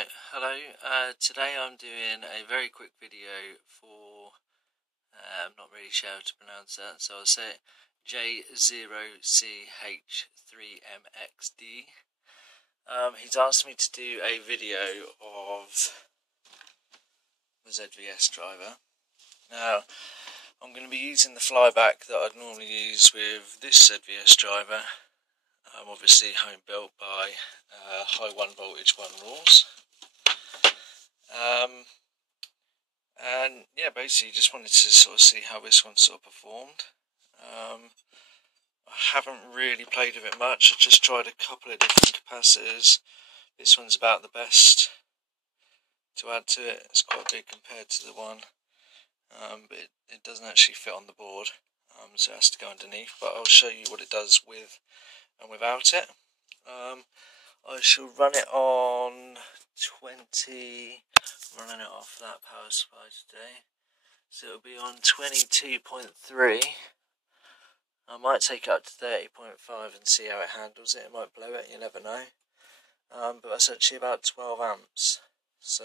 Right, hello. Today I'm doing a very quick video for, I'm not really sure how to pronounce that, so I'll say it, j0ch3mxD. He's asked me to do a video of the ZVS driver. Now, I'm going to be using the flyback that I'd normally use with this ZVS driver. Obviously home built by high 1 voltage 1 rules. And yeah, basically just wanted to sort of see how this one sort of performed. I haven't really played with it much. I just tried a couple of different capacitors. This one's about the best to add to it. It's quite big compared to the one, but it doesn't actually fit on the board, so it has to go underneath. But I'll show you what it does with and without it. I shall run it on 20, running it off that power supply today, so it'll be on 22.3. I might take it up to 30.5 and see how it handles it. It might blow it, you never know. But that's actually about 12 amps. So,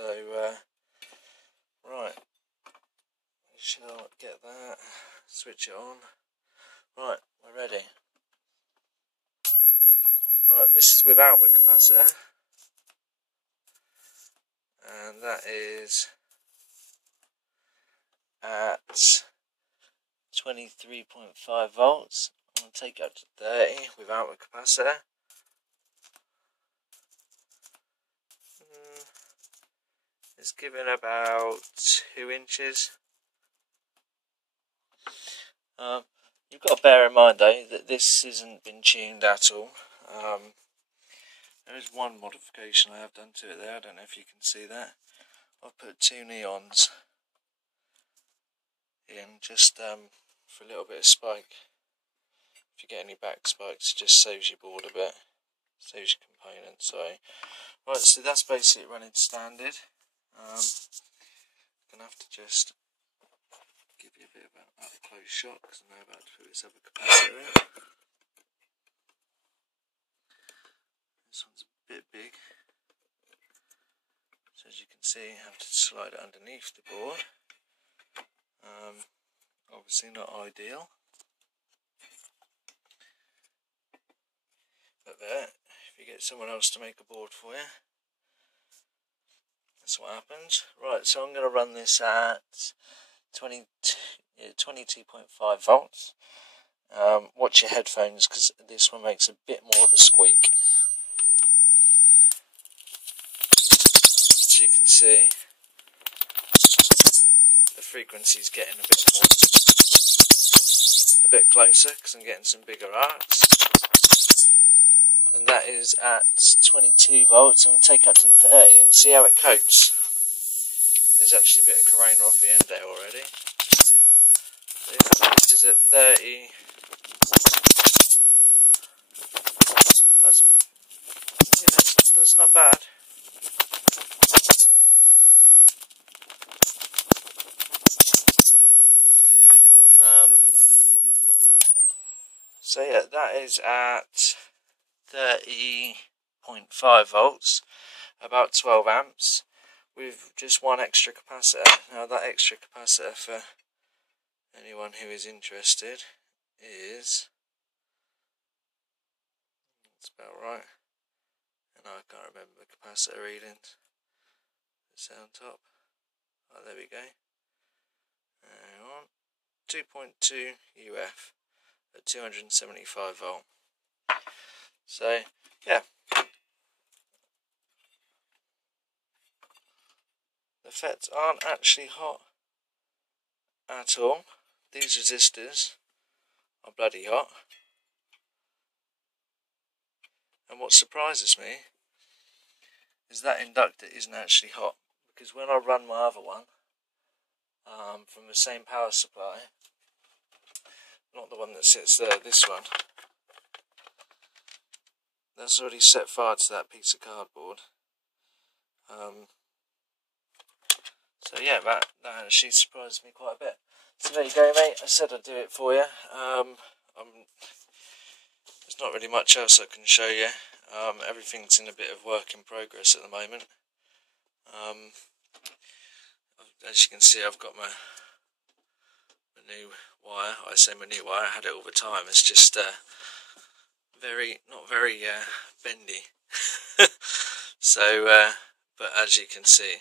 right, I shall get that, switch it on. Right, we're ready. Right, this is without the capacitor, and that is at 23.5 volts. I'm going to take it up to 30 without the capacitor. It's given about 2 inches. You've got to bear in mind though that this hasn't been tuned at all. There is one modification I have done to it there. I don't know if you can see that. I've put 2 neons in just for a little bit of spike. If you get any back spikes, it just saves your board a bit, saves your components. Sorry. Right, so that's basically running standard. I'm gonna have to just give you a bit of an up close shot because I'm now about to put this other capacitor in. This one's a bit big, so as you can see I have to slide it underneath the board. Obviously not ideal, but there, if you get someone else to make a board for you, that's what happens. Right, so I'm going to run this at 22.5 volts. Watch your headphones because this one makes a bit more of a squeak. As you can see, the frequency is getting a bit closer because I'm getting some bigger arcs. And that is at 22 volts. I'm going to take up to 30 and see how it copes. There's actually a bit of corona off the end there already. This is at 30. That's not bad. So yeah, that is at 30.5 volts, about 12 amps, with just one extra capacitor. Now that extra capacitor, for anyone who is interested, is, that's about right, and I can't remember the capacitor readings. It's on top. Oh, there we go. Hang on. 2.2 UF at 275 volt. So yeah, the FETs aren't actually hot at all. These resistors are bloody hot, and what surprises me is that inductor isn't actually hot, because when I run my other one from the same power supply, not the one that sits there, this one, that's already set fire to that piece of cardboard. So yeah, that actually surprised me quite a bit. So there you go, mate. I said I'd do it for you. There's not really much else I can show you. Everything's in a bit of work in progress at the moment. As you can see, I've got my new wire. I say my new wire, I had it all the time. It's just not very bendy. So, but as you can see,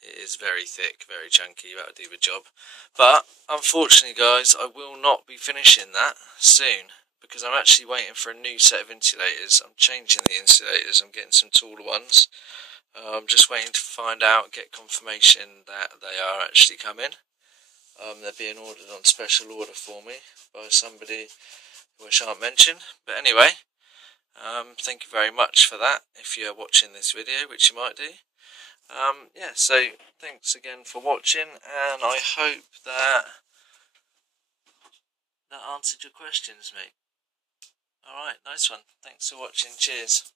it is very thick, very chunky. That'll do the job. But unfortunately, guys, I will not be finishing that soon because I'm actually waiting for a new set of insulators. I'm changing the insulators. I'm getting some taller ones. I'm just waiting to find out, get confirmation that they are actually coming. They're being ordered on special order for me by somebody who I shan't mention. But anyway, thank you very much for that if you're watching this video, which you might do. Yeah, so thanks again for watching, and I hope that answered your questions, mate. Alright, nice one. Thanks for watching. Cheers.